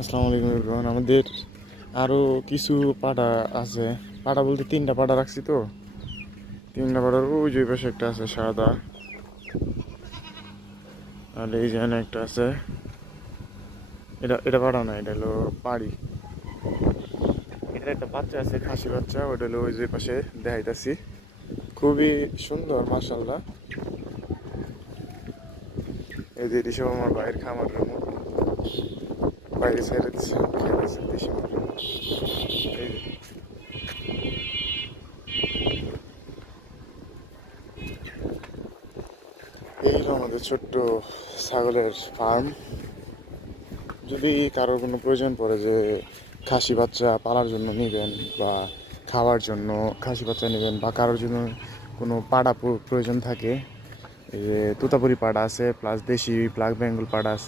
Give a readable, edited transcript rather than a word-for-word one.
আসসালামু আলাইকুম এভরিওয়ান। আমাদের আরও কিছু পাড়া আছে। পাড়া বলতে 3টা পাড়া রাখছি তো। 3টা পাড়ার ওই যে পাশে একটা আছে সাদা, আর এই যে একটা আছে। এটা এটা পাড়া না, এটা হলো পাড়ি। এটার একটা বাচ্চা আছে, খাসি বাচ্চা, ওটা হলো ওই যে পাশে দেখাইতাছি। খুবই সুন্দর মাশাআল্লাহ। এই যে এসব আমার বাইরের খামারের মুরগি, বাইরে ছেড়ে দিচ্ছে খাইতেছে দেশি মুরগি। এই যে এই হলো আমাদের ছোট্ট ছাগলের ফার্ম। যদি কারোর কোনো প্রয়োজন পড়ে যে খাসি বাচ্চা পালার জন্য নেবেন, বা খাওয়ার জন্য খাসি বাচ্চা নেবেন, বা কারোর জন্য কোনো পাড়া প্রয়োজন থাকে, এই যে তোতাপুরি পাড়া আছে, প্লাস দেশি ব্ল্যাক বেঙ্গল পাড়া আছে।